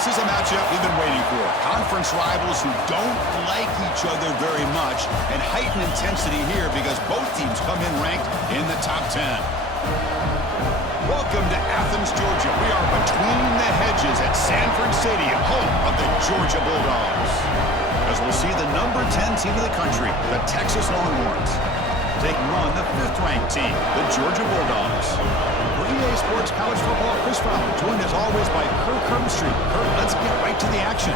This is a matchup we've been waiting for. Conference rivals who don't like each other very much, and heightened intensity here because both teams come in ranked in the top 10. Welcome to Athens, Georgia. We are between the hedges at Sanford Stadium, home of the Georgia Bulldogs. As we'll see the number 10 team in the country, the Texas Longhorns, taking on the 5th-ranked team, the Georgia Bulldogs. For EA Sports College Football, Chris Fowler, joined as always by Kirk Hermstreet. Kirk, let's get right to the action.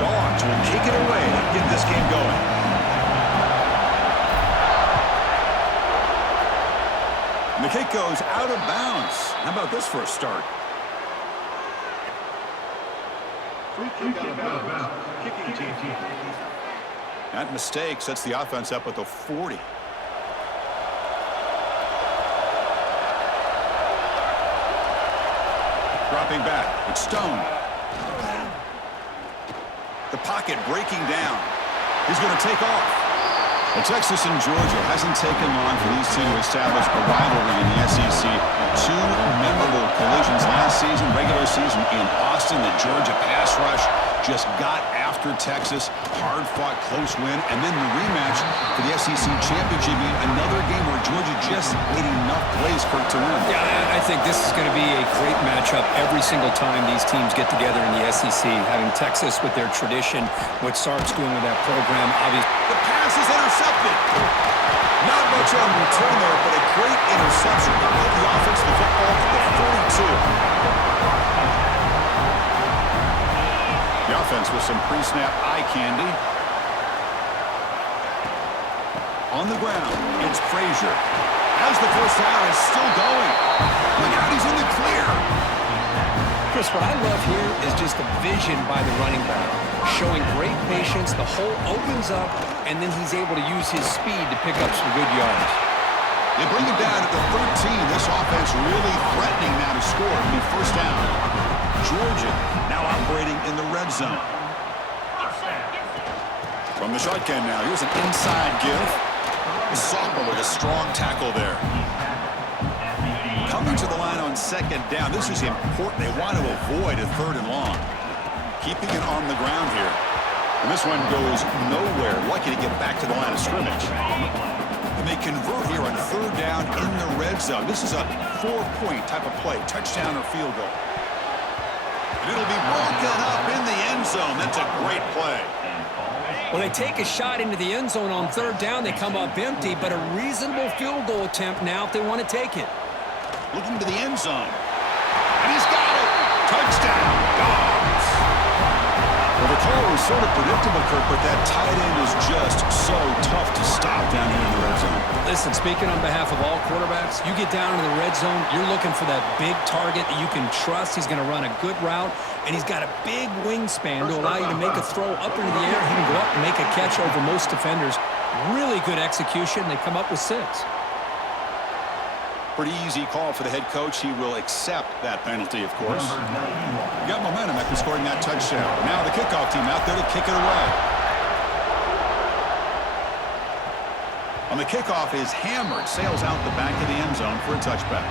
Dogs will kick it away to get this game going. And the kick goes out of bounds. How about this for a start? Free kick out of bounds. Kicking team. That mistake sets the offense up with a 40. Dropping back. It's Stone. The pocket breaking down. He's going to take off. Well, Texas and Georgia hasn't taken long for these two to establish a rivalry in the SEC. Two memorable collisions last season, regular season in Austin. The Georgia pass rush just got after Texas. Hard-fought, close win. And then the rematch for the SEC championship game. Another game where Georgia just made enough plays, Kirk, to win. Yeah, I think this is going to be a great matchup every single time these teams get together in the SEC. Having Texas with their tradition, what Sark's doing with that program, obviously. The pass is intercepted. Not much on return there, but a great interception to move the offense to the football to the 42. The offense with some pre-snap eye candy. On the ground, it's Frazier. As the first down is still going. Look out, he's in the clear. Chris, what I love here is just the vision by the running back. Showing great patience, the hole opens up, and then he's able to use his speed to pick up some good yards. They bring him down at the 13. This offense really threatening now to score. It'll be first down. Georgia now operating in the red zone. From the shotgun now, here's an inside give. Sophomore with a strong tackle there. Coming to the line on second down. This is important. They want to avoid a 3rd and long. Keeping it on the ground here. And this one goes nowhere. Lucky to get back to the line of scrimmage. And they convert here on 3rd down in the red zone. This is a 4-point type of play. Touchdown or field goal. And it'll be broken up in the end zone. That's a great play. When they take a shot into the end zone on 3rd down, they come up empty, but a reasonable field goal attempt now if they want to take it. Looking to the end zone. And he's got it. Touchdown, Dogs. Well, the call was sort of predictable, Kirk, but that tight end is just so tough to stop down here in the red zone. Listen, speaking on behalf of all quarterbacks, you get down into the red zone, you're looking for that big target that you can trust. He's going to run a good route, and he's got a big wingspan to allow you to make a throw up into the air. He can go up and make a catch over most defenders. Really good execution. They come up with 6. Pretty easy call for the head coach. He will accept that penalty, of course. Got momentum after scoring that touchdown. Now the kickoff team out there to kick it away. On the kickoff is hammered. Sails out the back of the end zone for a touchback.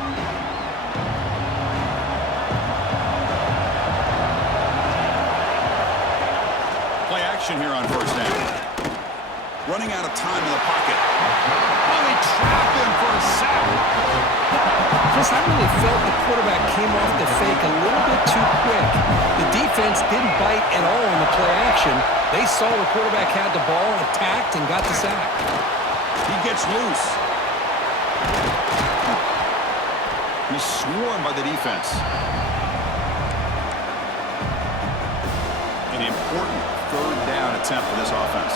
Play action here on first down. Running out of time in the pocket. Oh, they trapped him for a sack. Chris, I really felt the quarterback came off the fake a little bit too quick. The defense didn't bite at all in the play action. They saw the quarterback had the ball, attacked, and got the sack. He gets loose. He's swarmed by the defense. An important 3rd down attempt for this offense.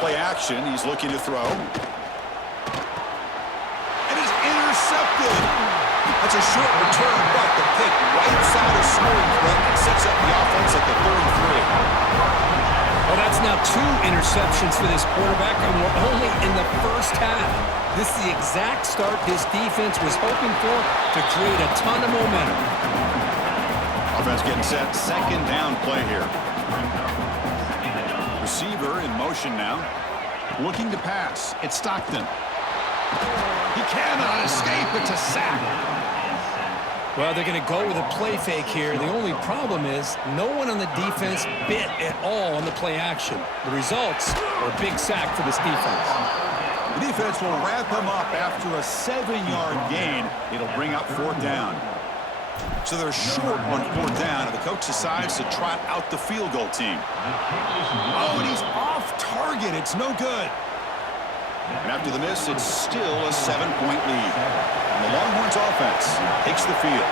Play action. He's looking to throw. And he's intercepted. That's a short return, but the pick wipes out a scoring threat and sets up the offense at the 33. Well, that's now 2 interceptions. interceptions for this quarterback, and we're only in the first half. This is the exact start this defense was hoping for to create a ton of momentum. Offense getting set. Second down play here. Receiver in motion now. Looking to pass. It's Stockton. He cannot escape. It's a sack. Well, they're going to go with a play fake here. The only problem is no one on the defense bit at all on the play action. The results are a big sack for this defense. The defense will wrap him up after a 7-yard gain. It'll bring up fourth down. So they're short on fourth down, and the coach decides to trot out the field goal team. Oh, and he's off target. It's no good. And after the miss, it's still a 7-point lead. And the Longhorns offense takes the field.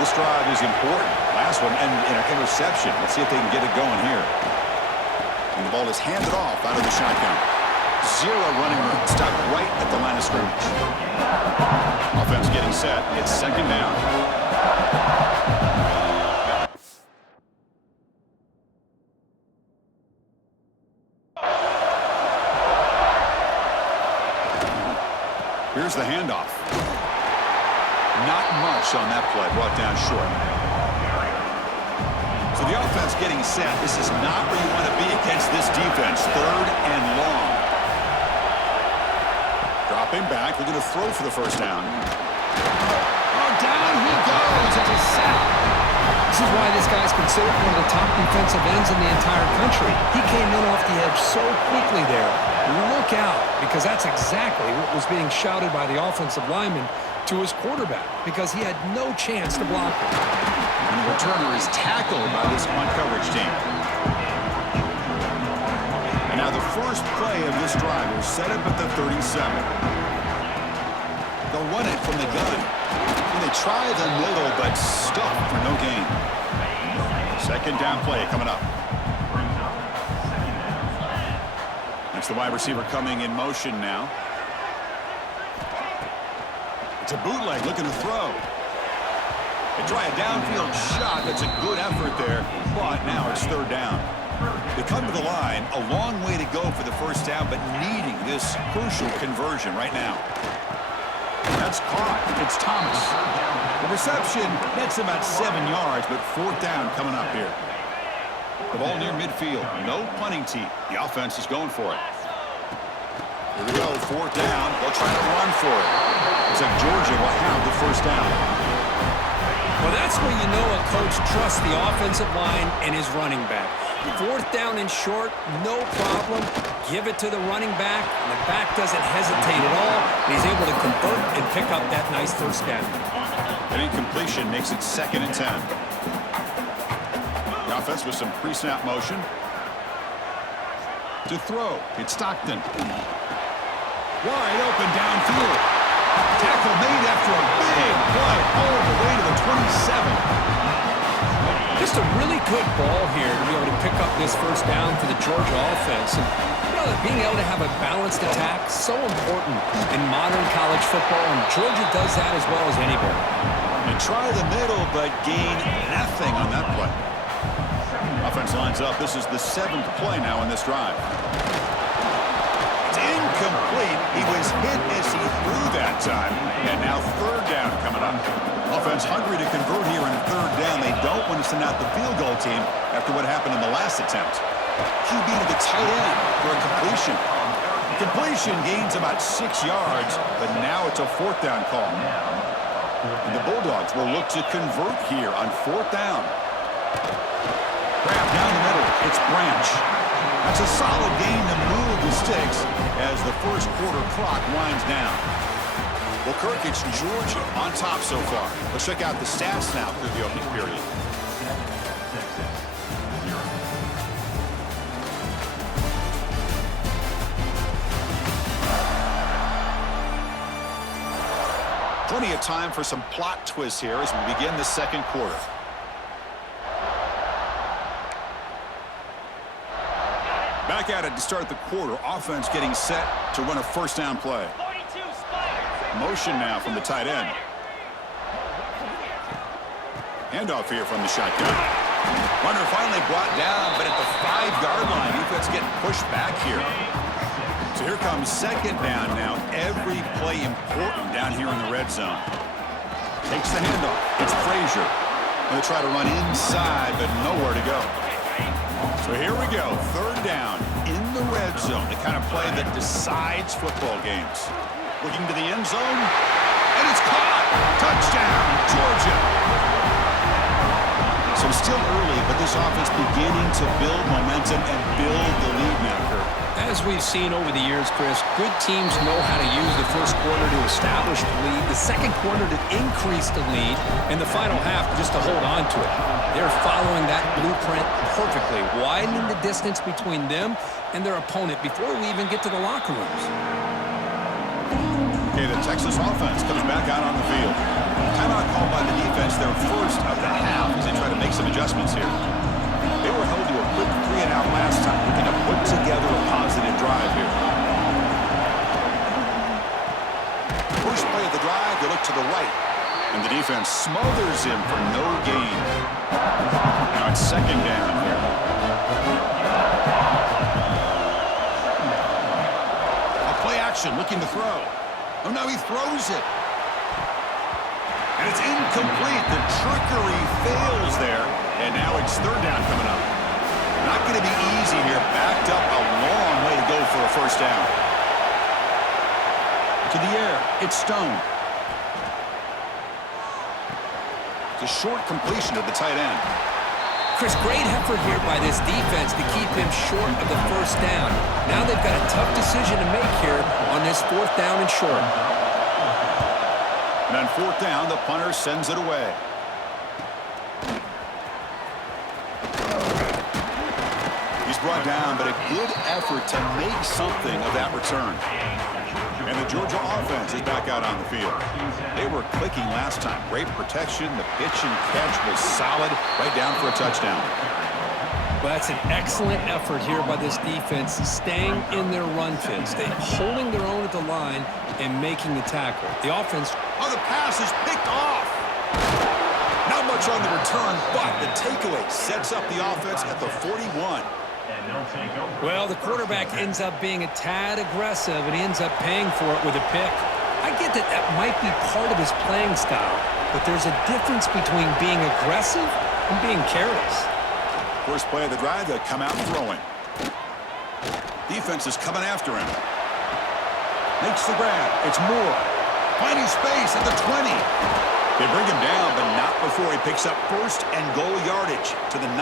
This drive is important. Last one, and an interception. Let's see if they can get it going here. And the ball is handed off out of the shotgun. Zero running room. Stopped right at the line of scrimmage. Offense getting set. It's second down. Here's the handoff. Not much on that play. Brought down short. So the offense getting set. This is not where you want to be against this defense. Third and long. Dropping back. Looking to throw for the first down. Oh, down he goes. It's a sack. This is why this guy's considered one of the top defensive ends in the entire country. He came in off the edge so quickly there. Look out, because that's exactly what was being shouted by the offensive lineman to his quarterback, because he had no chance to block him. And the returner is tackled by this punt coverage team. And now the first play of this drive will set up at the 37. They'll run it from the gun. And they try the middle, but stuck for no gain. Second down play coming up. It's the wide receiver coming in motion now. It's a bootleg looking to throw. They try a downfield shot. That's a good effort there, but now it's third down. They come to the line, a long way to go for the first down, but needing this crucial conversion right now. That's caught. It's Thomas. The reception, that's about 7 yards, but fourth down coming up here. The ball near midfield. No punting team. The offense is going for it. Here we go. Fourth down. They'll try to run for it. Looks like Georgia will have the first down. Well, that's where you know a coach trusts the offensive line and his running back. Fourth down and short, no problem. Give it to the running back, and the back doesn't hesitate at all. He's able to convert and pick up that nice first down. An incompletion makes it 2nd and 10. The offense with some pre-snap motion. To throw, it's Stockton. Wide open downfield. Tackle made after a big play all the way to the 27. Just a really good ball here to be able to pick up this first down for the Georgia offense. And you know, being able to have a balanced attack, so important in modern college football, and Georgia does that as well as anybody. And try the middle, but gain nothing on that play. Offense lines up. This is the 7th play now in this drive. It's incomplete. He was hit as he threw that time. And now third down coming up. Offense hungry to convert here in third down. They don't want to send out the field goal team after what happened in the last attempt. QB to the tight end for a completion. Completion gains about 6 yards, but now it's a fourth down call. And the Bulldogs will look to convert here on fourth down. Grab down the middle. It's Branch. That's a solid gain to move the sticks as the first quarter clock winds down. Well, Kirk, it's Georgia on top so far. Let's check out the stats now through the opening period. Plenty of time for some plot twists here as we begin the second quarter. Back at it to start the quarter. Offense getting set to run a first down play. Motion now from the tight end. Handoff here from the shotgun. Runner finally brought down, but at the 5-yard line, defense getting pushed back here. So here comes second down now. Every play important down here in the red zone. Takes the handoff. It's Frazier. Going to try to run inside, but nowhere to go. So here we go. Third down in the red zone. The kind of play that decides football games. Looking to the end zone. And it's caught. Touchdown, Georgia. So still early, but this offense beginning to build momentum and build the lead now, Kurt. As we've seen over the years, Chris, good teams know how to use the first quarter to establish the lead, the second quarter to increase the lead, and the final half just to hold on to it. They're following that blueprint perfectly, widening the distance between them and their opponent before we even get to the locker rooms. Okay, the Texas offense comes back out on the field. Timeout called by the defense, their first of the half, as they try to make some adjustments here. They were held to a quick 3-and-out last time, looking to put together a positive drive here. First play of the drive, they look to the right, and the defense smothers him for no gain. Now it's second down here. A play action, looking to throw. Oh, now he throws it. And it's incomplete. The trickery fails there. And now it's third down coming up. Not going to be easy here. Backed up a long way to go for a first down. To the air. It's Stone. It's a short completion of the tight end. Chris, great effort here by this defense to keep him short of the first down. Now they've got a tough decision to make here on this fourth down and short. And on fourth down, the punter sends it away. He's brought down, but a good effort to make something of that return. And the Georgia offense is back out on the field. They were clicking last time. Great protection. The pitch and catch was solid. Right down for a touchdown. Well, that's an excellent effort here by this defense, staying in their run fit, holding their own at the line and making the tackle. The offense... Oh, the pass is picked off. Not much on the return, but the takeaway sets up the offense at the 41. Well, the quarterback ends up being a tad aggressive, and he ends up paying for it with a pick. I get that that might be part of his playing style, but there's a difference between being aggressive and being careless. First play of the drive, they come out throwing. Defense is coming after him. Makes the grab. It's Moore. Finding space at the 20. They bring him down, but not before he picks up first and goal yardage to the 9.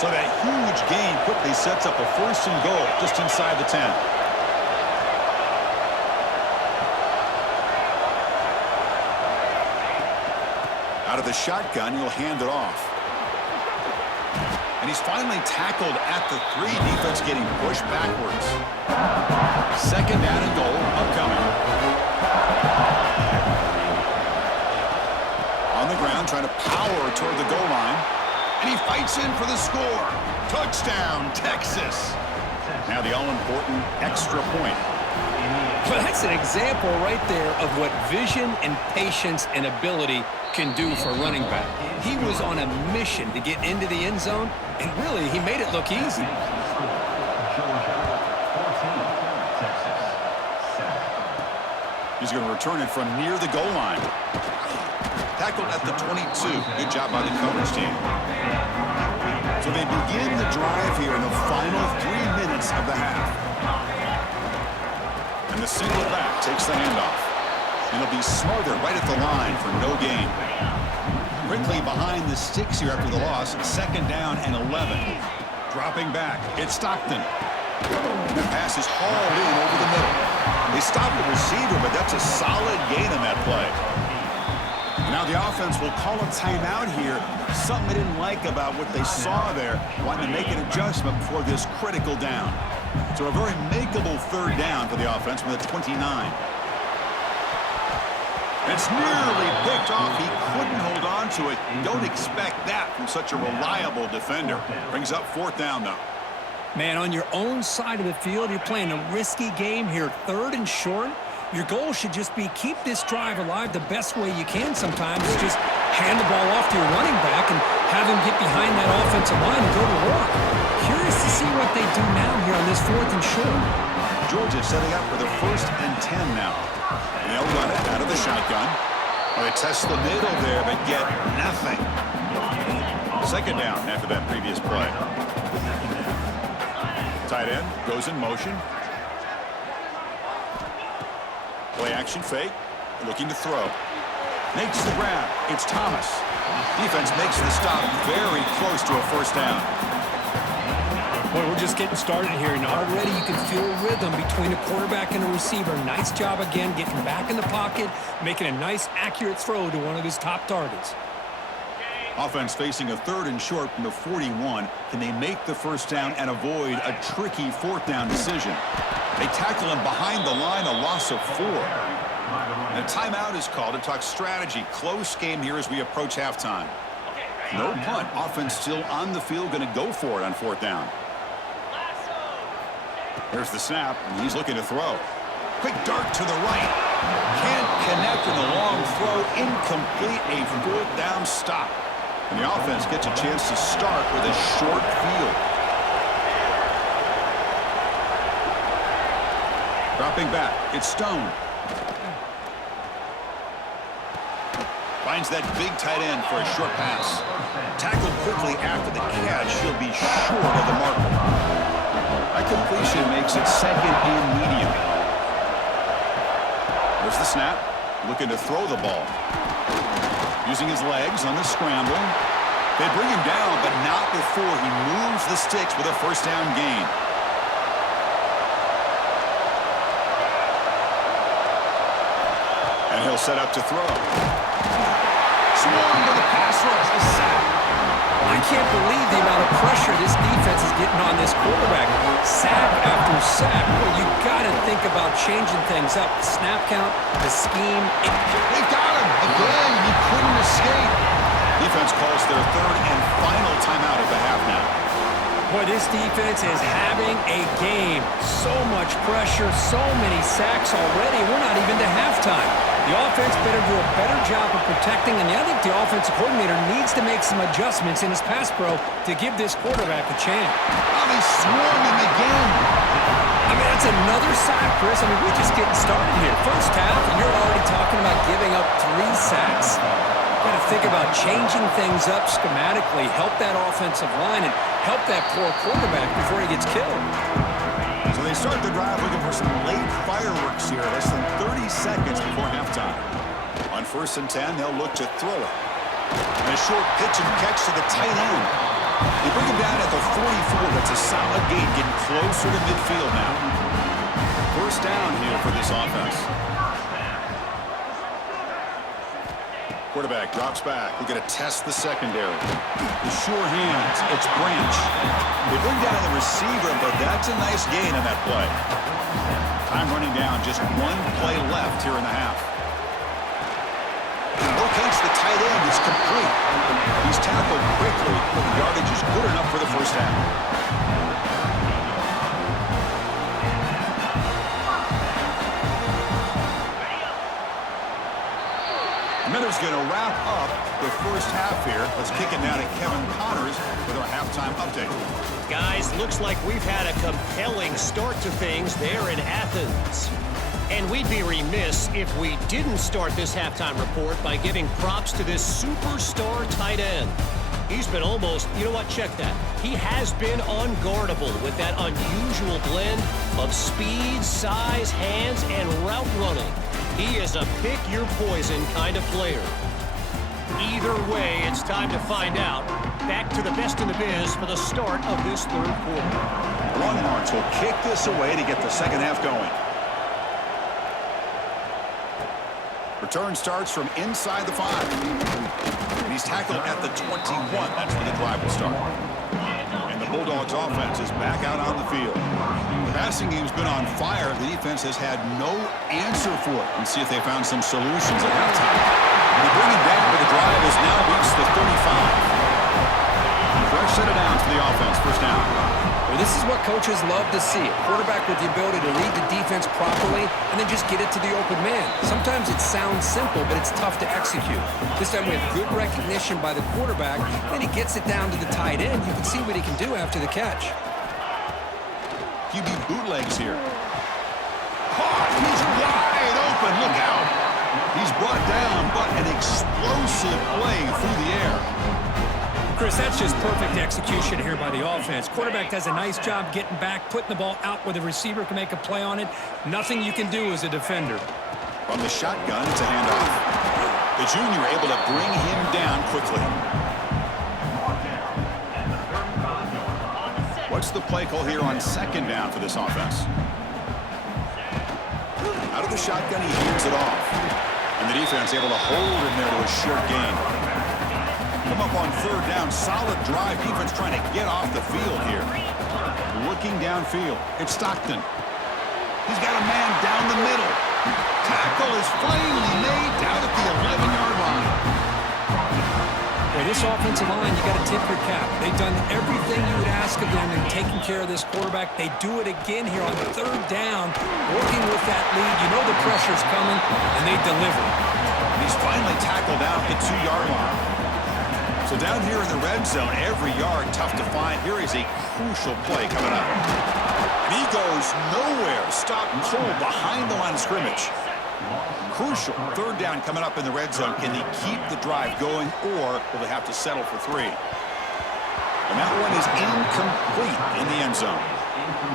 So that huge gain quickly sets up a first and goal just inside the 10. Out of the shotgun, he'll hand it off. And he's finally tackled at the 3. Defense getting pushed backwards. Second down and goal upcoming. On the ground, trying to power toward the goal line. And he fights in for the score. Touchdown, Texas. Now the all-important extra point. Well, that's an example right there of what vision and patience and ability can do for a running back. He was on a mission to get into the end zone, and really, he made it look easy. He's going to return it from near the goal line. Tackled at the 22. Good job by the coverage team. So they begin the drive here in the final 3 minutes of the half. And the single back takes the handoff. And it'll be Smarter right at the line for no gain. Quickly behind the sticks here after the loss. Second down and 11. Dropping back. It's Stockton. The pass is hauled in over the middle. They stopped the receiver, but that's a solid gain on that play. Now the offense will call a timeout here. Something they didn't like about what they saw there. Wanting to make an adjustment before this critical down. So a very makeable third down for the offense with a 29. It's nearly picked off. He couldn't hold on to it. Don't expect that from such a reliable defender. Brings up fourth down, though. Man, on your own side of the field, you're playing a risky game here, third and short. Your goal should just be keep this drive alive the best way you can sometimes. Just hand the ball off to your running back and have him get behind that offensive line and go to work. Curious to see what they do now here on this 4th and short. Georgia setting up for the 1st and 10 now. And they'll run it out of the shotgun. Well, they test the middle there, but get nothing. 2nd down after that previous play. Tight end goes in motion. Play action fake. Looking to throw. Makes the grab. It's Thomas. Defense makes the stop very close to a 1st down. Boy, we're just getting started here, and already you can feel a rhythm between a quarterback and a receiver. Nice job again getting back in the pocket, making a nice, accurate throw to one of his top targets. Offense facing a 3rd and short from the 41. Can they make the 1st down and avoid a tricky 4th down decision? They tackle him behind the line, a loss of 4. And a timeout is called to talk strategy. Close game here as we approach halftime. No punt. Offense still on the field, going to go for it on 4th down. There's the snap, and he's looking to throw. Quick dart to the right. Can't connect in the long throw. Incomplete, a 4th down stop. And the offense gets a chance to start with a short field. Dropping back, it's Stone. Finds that big tight end for a short pass. Tackled quickly after the catch. He'll be short of the marker. That completion makes it 2nd and medium. There's the snap. Looking to throw the ball. Using his legs on the scramble. They bring him down, but not before he moves the sticks with a 1st down gain. And he'll set up to throw. Swung to the pass rush. A sack. I can't believe the amount of pressure this defense is getting on this quarterback. Sack after sack. Well, you got to think about changing things up. The snap count, the scheme. They've got him. Again, he couldn't escape. Defense calls their 3rd and final timeout of the half now. Boy, this defense is having a game. So much pressure, so many sacks already. We're not even to halftime. The offense better do a better job of protecting, and I think the offensive coordinator needs to make some adjustments in his pass pro to give this quarterback a chance. Oh, they swung him again. I mean, that's another sack, Chris. I mean, we're just getting started here. 1st half, and you're already talking about giving up 3 sacks. Got to think about changing things up schematically, help that offensive line, and help that poor quarterback before he gets killed. So they start the drive looking for some late fireworks here, less than 30 seconds before halftime. On 1st and 10, they'll look to throw it. And a short pitch and catch to the tight end. They bring him down at the 44. That's a solid gain, getting closer to midfield now. 1st down here for this offense. Quarterback drops back. We're going to test the secondary. The sure hands. It's Branch. They bring down the receiver, but that's a nice gain on that play. Time running down. Just 1 play left here in the half. Locates the tight end. It's complete. He's tackled quickly, but the yardage is good enough for the 1st down. Miller's going to wrap up the 1st half here. Let's kick it down to Kevin Connors with our halftime update. Guys, looks like we've had a compelling start to things there in Athens. And we'd be remiss if we didn't start this halftime report by giving props to this superstar tight end. He's been almost, you know what, check that. He has been unguardable with that unusual blend of speed, size, hands, and route running. He is a pick-your-poison kind of player. Either way, it's time to find out. Back to the best in the biz for the start of this 3rd quarter. Longhorns will kick this away to get the 2nd half going. Return starts from inside the 5. And he's tackled at the 21. That's where the drive will start. And the Bulldogs offense is back out on the field. The passing game's been on fire. The defense has had no answer for it. Let's see if they found some solutions at halftime. And they bring him down, but the drive has now reached the 35. Fresh set of downs for the offense. 1st down. Well, this is what coaches love to see. A quarterback with the ability to read the defense properly and then just get it to the open man. Sometimes it sounds simple, but it's tough to execute. This time we have good recognition by the quarterback, then he gets it down to the tight end. You can see what he can do after the catch. QB bootlegs here. Caught! He's wide open! Look out! He's brought down, but an explosive play through the air. Chris, that's just perfect execution here by the offense. Quarterback does a nice job getting back, putting the ball out where the receiver can make a play on it. Nothing you can do as a defender. From the shotgun, it's a handoff. The junior able to bring him down quickly. What's the play call here on second down for this offense? Out of the shotgun, he hands it off. And the defense able to hold him there to a short gain. Come up on third down. Solid drive. Defense trying to get off the field here. Looking downfield. It's Stockton. He's got a man down the middle. Tackle is finally made down at the 11-yard line. Boy, this offensive line, you got to tip your cap. They've done everything you would ask of them in taking care of this quarterback. They do it again here on third down, working with that lead. You know the pressure's coming, and they deliver. He's finally tackled out at the 2-yard line. So down here in the red zone, every yard tough to find. Here is a crucial play coming up. And he goes nowhere. Stop cold behind the line of scrimmage. Crucial. Third down coming up in the red zone. Can they keep the drive going, or will they have to settle for 3? And that one is incomplete in the end zone.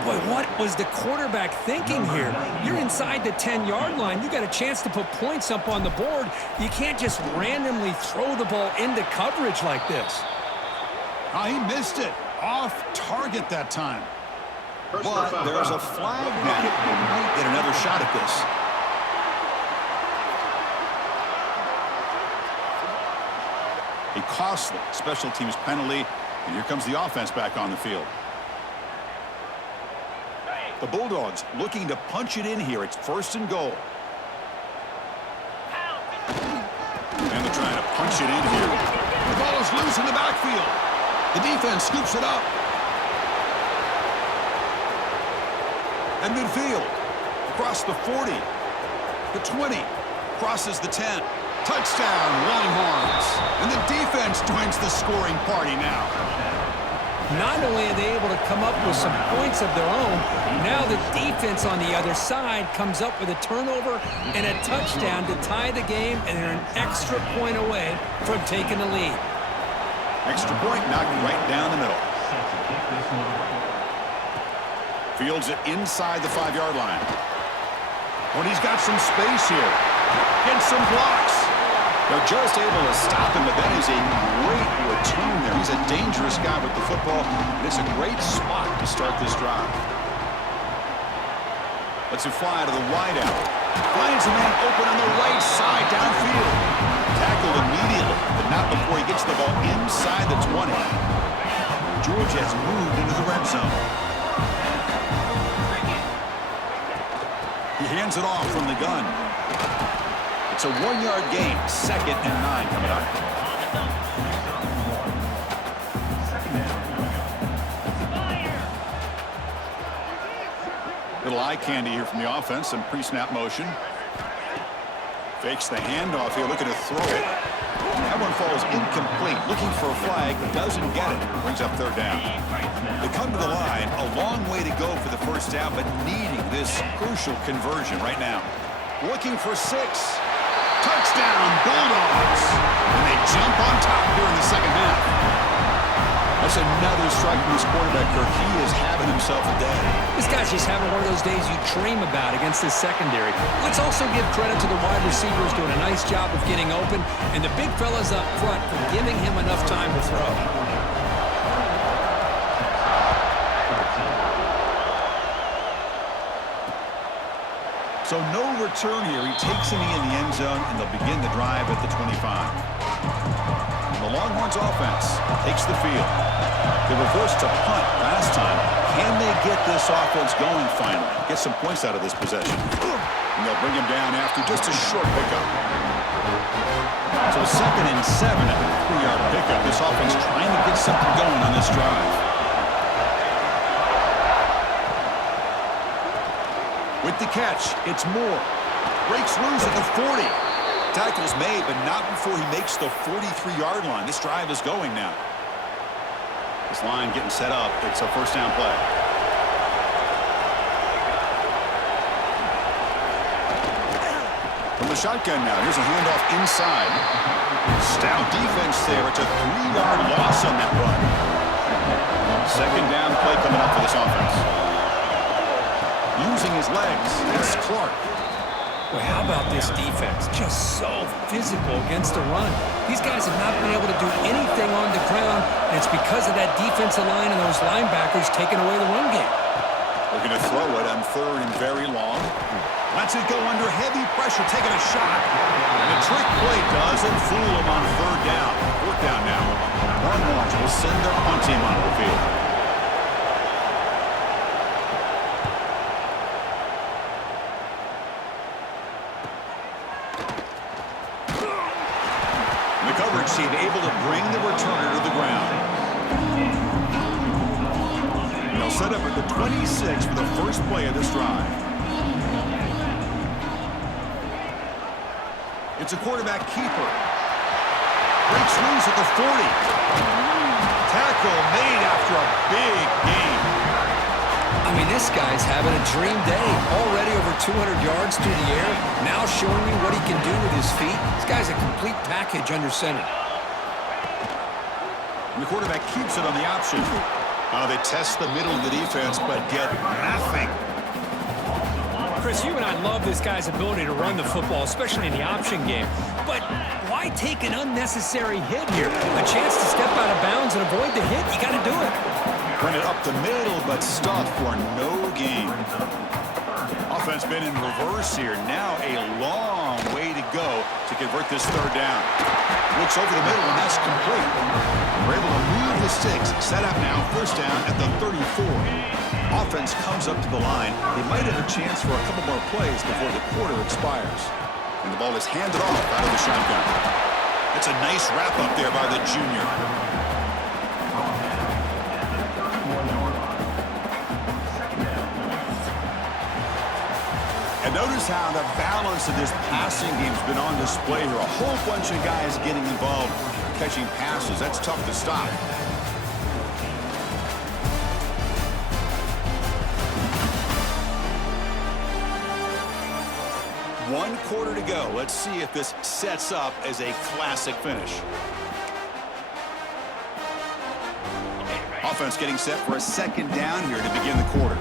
Boy, what was the quarterback thinking here? You're inside the 10-yard line. You got a chance to put points up on the board. You can't just randomly throw the ball into coverage like this. Oh, he missed it. Off target that time. But there's a flag now. He might get another shot at this. A costly special teams penalty, and here comes the offense back on the field. The Bulldogs looking to punch it in here. It's 1st and goal. And they're trying to punch it in here. The ball is loose in the backfield. The defense scoops it up. At midfield, across the 40, the 20, crosses the 10. Touchdown, Longhorns. And the defense joins the scoring party now. Not only are they able to come up with some points of their own, now the defense on the other side comes up with a turnover and a touchdown to tie the game, and they're an extra point away from taking the lead. Extra point knocked right down the middle. Fields it inside the 5-yard line. When he's got some space here. Gets some blocks. They're just able to stop him, but that is a great return there. He's a dangerous guy with the football, and it's a great spot to start this drive. Lets him fly to the wideout. Finds a man open on the right side downfield. Tackled immediately, but not before he gets the ball inside the 20. Georgia has moved into the red zone. He hands it off from the gun. It's a 1-yard gain, 2nd and 9 coming up. Little eye candy here from the offense, some pre-snap motion. Fakes the handoff here, looking to throw it. That one falls incomplete, looking for a flag, doesn't get it. Brings up third down. They come to the line, a long way to go for the first down, but needing this crucial conversion right now. Looking for 6. Touchdown, Bulldogs! And they jump on top here in the second half. That's another strike from this quarterback, Kirk. He is having himself a day. This guy's just having one of those days you dream about against this secondary. Let's also give credit to the wide receivers doing a nice job of getting open, and the big fellas up front for giving him enough time to throw. So no return here. He takes him in the end zone, and they'll begin the drive at the 25. The Longhorns offense takes the field. They reversed to punt last time. Can they get this offense going finally? Get some points out of this possession. And they'll bring him down after just a short pickup. So 2nd and 7 at the 3-yard pickup. This offense trying to get something going on this drive. make the catch. It's Moore. Breaks loose at the 40. Tackle's made, but not before he makes the 43-yard line. This drive is going now. This line getting set up. It's a first down play. From the shotgun now. Here's a handoff inside. Stout defense there. It's a 3-yard loss on that run. Second down play coming up for this offense. Using his legs, it's Clark. Boy, how about this defense? Just so physical against the run. These guys have not been able to do anything on the ground, and it's because of that defensive line and those linebackers taking away the run game. Looking to throw it on third and very long. Lets it go under heavy pressure, taking a shot. And the trick play doesn't fool him on third down. Fourth down now. One watch will send their punt team onto the field. The coverage team able to bring the returner to the ground. They'll set up at the 26 for the first play of this drive. It's a quarterback keeper. Breaks loose at the 40. Tackle made after a big gain. I mean, this guy's having a dream day. Already over 200 yards through the air. Now showing you what he can do with his feet. This guy's a complete package under center. And the quarterback keeps it on the option. They test the middle of the defense, but get nothing. Chris, you and I love this guy's ability to run the football, especially in the option game. But why take an unnecessary hit here? A chance to step out of bounds and avoid the hit. You got to do it. Run it up the middle, but stuffed for no gain. Offense been in reverse here. Now a long way to go to convert this third down. Looks over the middle, and that's complete. We're able to move the sticks. Set up now, first down at the 34. Offense comes up to the line. They might have a chance for a couple more plays before the quarter expires. And the ball is handed off out of the shotgun. That's a nice wrap-up there by the junior. And notice how the balance of this passing game has been on display here. A whole bunch of guys getting involved catching passes. That's tough to stop. One quarter to go. Let's see if this sets up as a classic finish. Offense getting set for a second down here to begin the quarter.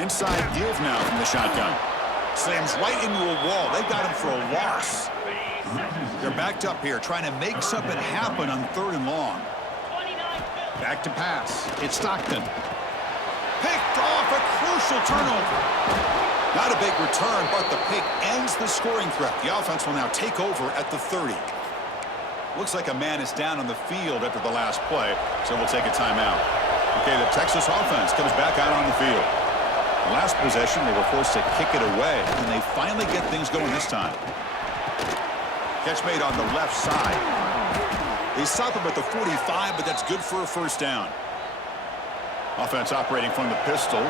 Inside give now from the shotgun. Slams right into a wall. They've got him for a loss. They're backed up here trying to make something happen on third and long. Back to pass. It's Stockton. Picked off, a crucial turnover. Not a big return, but the pick ends the scoring threat. The offense will now take over at the 30. Looks like a man is down on the field after the last play, so we'll take a timeout. Okay, the Texas offense comes back out on the field. Last possession, they were forced to kick it away, and they finally get things going this time. Catch made on the left side. They stop him at the 45, but that's good for a first down. Offense operating from the pistol.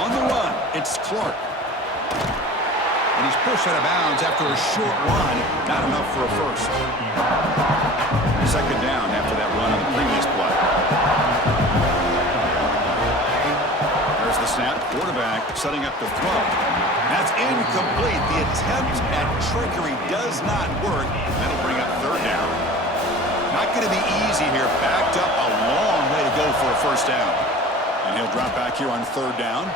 On the run, it's Clark. And he's pushed out of bounds after a short run. Not enough for a first. Second down after that run on the previous play. There's the snap. Quarterback setting up to throw. That's incomplete. The attempt at trickery does not work. That'll bring up third down. Not going to be easy here. Backed up a long way to go for a first down. And he'll drop back here on third down.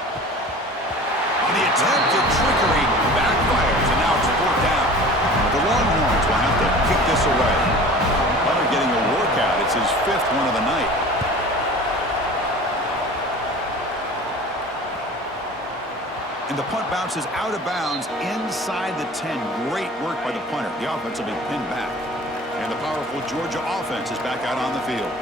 The attempted trickery backfires, and now it's fourth down. The Longhorns will have to kick this away. Hunter getting a workout. It's his fifth one of the night. And the punt bounces out of bounds inside the 10. Great work by the punter. The offense will be pinned back. And the powerful Georgia offense is back out on the field.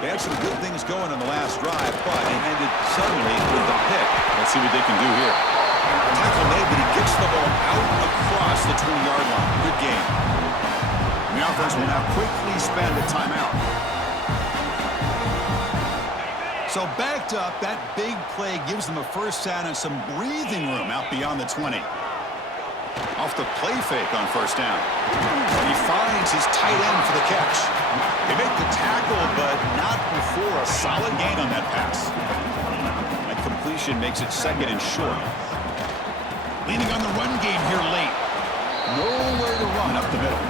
They had some good things going on the last drive, but it ended suddenly with a pick. Let's see what they can do here. Tackle made, but he gets the ball out across the 20-yard line. Good game. And the offense will now quickly spend a timeout. So backed up, that big play gives them a first down and some breathing room out beyond the 20. Off the play fake on first down. And he finds his tight end for the catch. They make the tackle, but not before a solid gain on that pass. That completion makes it second and short. Leaning on the run game here late. Nowhere to run up the middle.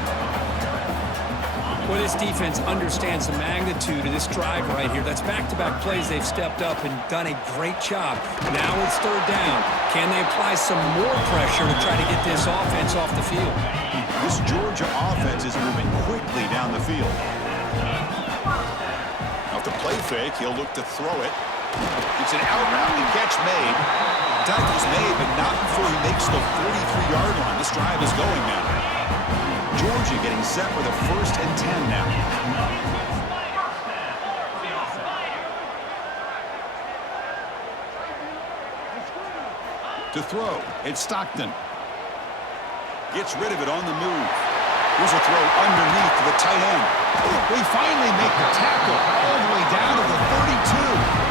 Well, this defense understands the magnitude of this drive right here. That's back-to-back plays. They've stepped up and done a great job. Now it's third down. Can they apply some more pressure to try to get this offense off the field? This Georgia offense is moving quickly down the field. Off the play fake, he'll look to throw it. It's an out route. The catch made. Tackle's made, but not before he makes the 43-yard line. This drive is going now. Georgia getting set for the 1st and 10 now. To throw, it's Stockton. Gets rid of it on the move. Here's a throw underneath to the tight end. We finally make the tackle all the way down to the 32.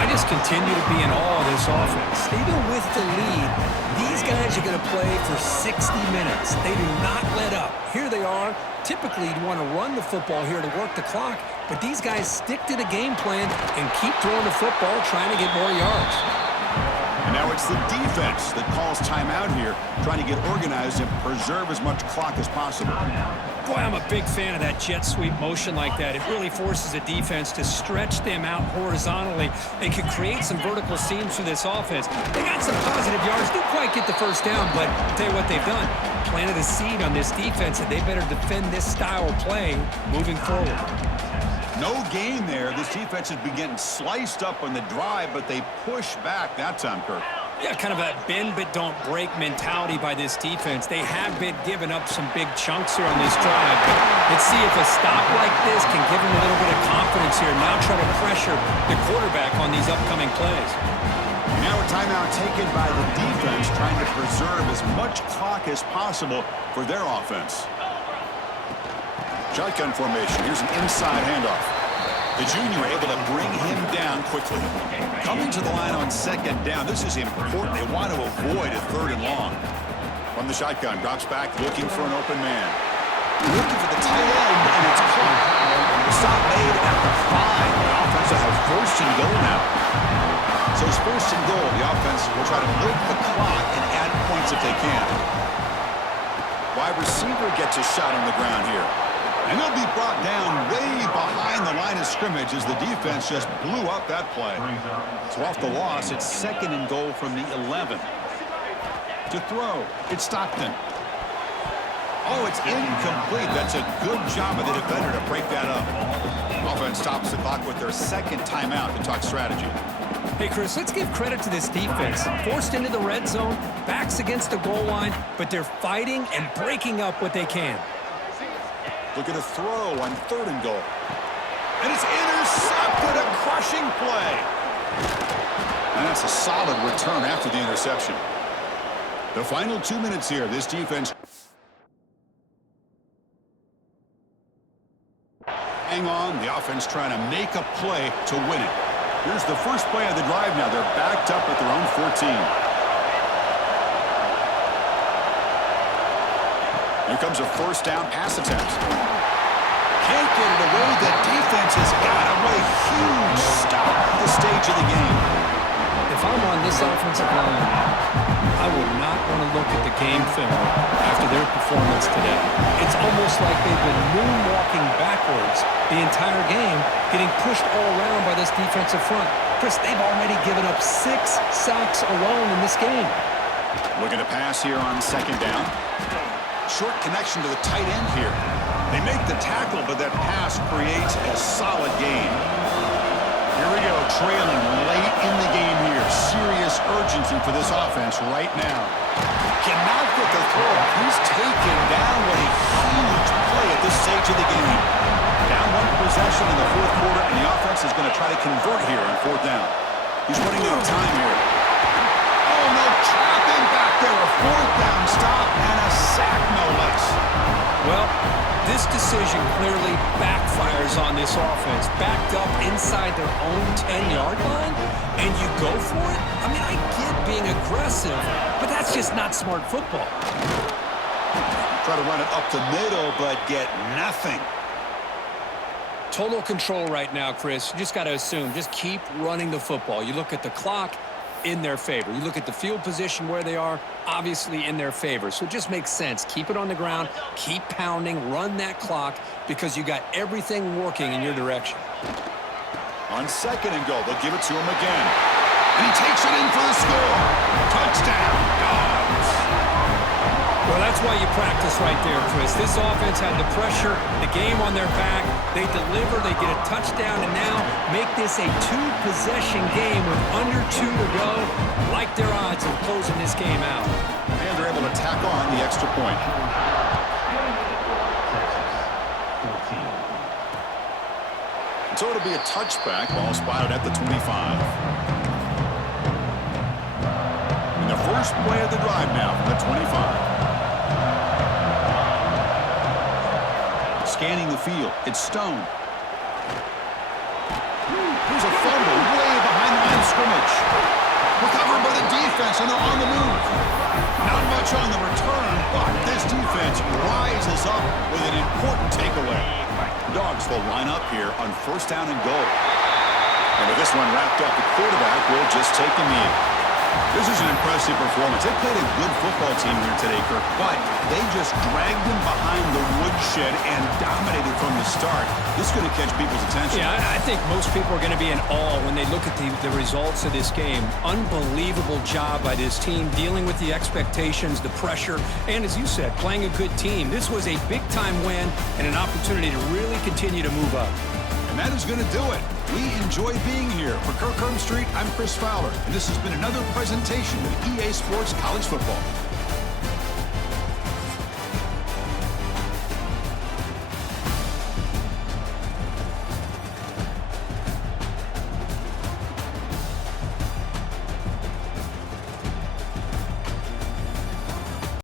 I just continue to be in awe of this offense. Even with the lead, these guys are going to play for 60 minutes. They do not let up. Here they are. Typically, you'd want to run the football here to work the clock, but these guys stick to the game plan and keep throwing the football, trying to get more yards. And now it's the defense that calls timeout here, trying to get organized and preserve as much clock as possible. Boy, I'm a big fan of that jet sweep motion like that. It really forces a defense to stretch them out horizontally. They can create some vertical seams through this offense. They got some positive yards. Didn't quite get the first down, but I'll tell you what they've done. Planted a seed on this defense, and they better defend this style of play moving forward. No gain there. This defense has been getting sliced up on the drive, but they push back that time, Kirk. Yeah, kind of a bend but don't break mentality by this defense. They have been giving up some big chunks here on this drive. But let's see if a stop like this can give them a little bit of confidence here. Now try to pressure the quarterback on these upcoming plays. Now a timeout taken by the defense, trying to preserve as much clock as possible for their offense. Shotgun formation. Here's an inside handoff. The junior able to bring him down quickly. Coming to the line on second down. This is important. They want to avoid a 3rd and long. From the shotgun, drops back, looking for an open man. Looking for the tight end, and it's caught. The stop made at the 5. The offense will have 1st and goal now. So it's 1st and goal. The offense will try to milk the clock and add points if they can. Wide receiver gets a shot on the ground here. And they'll be brought down way behind the line of scrimmage as the defense just blew up that play. So off the loss, it's 2nd and goal from the 11. To throw, it's Stockton. Oh, it's incomplete. That's a good job of the defender to break that up. Offense stops the clock with their 2nd timeout to talk strategy. Hey, Chris, let's give credit to this defense. Forced into the red zone, backs against the goal line, but they're fighting and breaking up what they can. Look at a throw on 3rd and goal. And it's intercepted, a crushing play. And that's a solid return after the interception. The final 2 minutes here, this defense. Hang on, the offense trying to make a play to win it. Here's the first play of the drive now. They're backed up at their own 14. Here comes a 1st down pass attempt. Can't get it away. The defense has got away. Huge stop at the stage of the game. If I'm on this offensive line, I would not want to look at the game film after their performance today. It's almost like they've been moonwalking backwards the entire game, getting pushed all around by this defensive front. Chris, they've already given up 6 sacks alone in this game. Looking to pass here on 2nd down. Short connection to the tight end here. They make the tackle, but that pass creates a solid gain. Here we go, trailing late in the game here. Serious urgency for this offense right now. Cannot get the throw. He's taken down. What a huge play at this stage of the game. Down 1 possession in the 4th quarter, and the offense is going to try to convert here on 4th down. He's running out of time here. Oh, no, trapping back there. A 4th down stop and a sack, no less. Well, This decision clearly backfires on this offense. Backed up inside their own 10-yard line, and you go for it? I mean, I get being aggressive, but that's just not smart football. Try to run it up the middle, but get nothing. Total control right now, Chris. You just got to assume. Just keep running the football. You look at the clock, in their favor. You look at the field position where they are, obviously in their favor. So it just makes sense. Keep it on the ground, keep pounding, run that clock, because you got everything working in your direction. On 2nd and goal, they'll give it to him again. And he takes it in for the score. Touchdown, Dogs. Well, that's why you practice right there, Chris. This offense had the pressure, the game on their back. They deliver, they get a touchdown, and now make this a 2-possession game with under 2 to go. Like their odds of closing this game out. And they're able to tack on the extra point. So it'll be a touchback. Ball spotted at the 25. And the first play of the drive now from the 25. Scanning the field, it's Stone. Here's a fumble way behind the line of scrimmage. Recovered by the defense, and they're on the move. Not much on the return, but this defense rises up with an important takeaway. Dogs will line up here on 1st down and goal. And with this one wrapped up, the quarterback will just take the knee. This is an impressive performance. They played a good football team here today, Kirk, but they just dragged them behind the woodshed and dominated from the start. This is going to catch people's attention. Yeah, I think most people are going to be in awe when they look at the results of this game. Unbelievable job by this team, dealing with the expectations, the pressure, and as you said, playing a good team. This was a big-time win and an opportunity to really continue to move up. And that is going to do it. We enjoy being here. For Kirk Street, I'm Chris Fowler, and this has been another presentation of EA Sports College Football.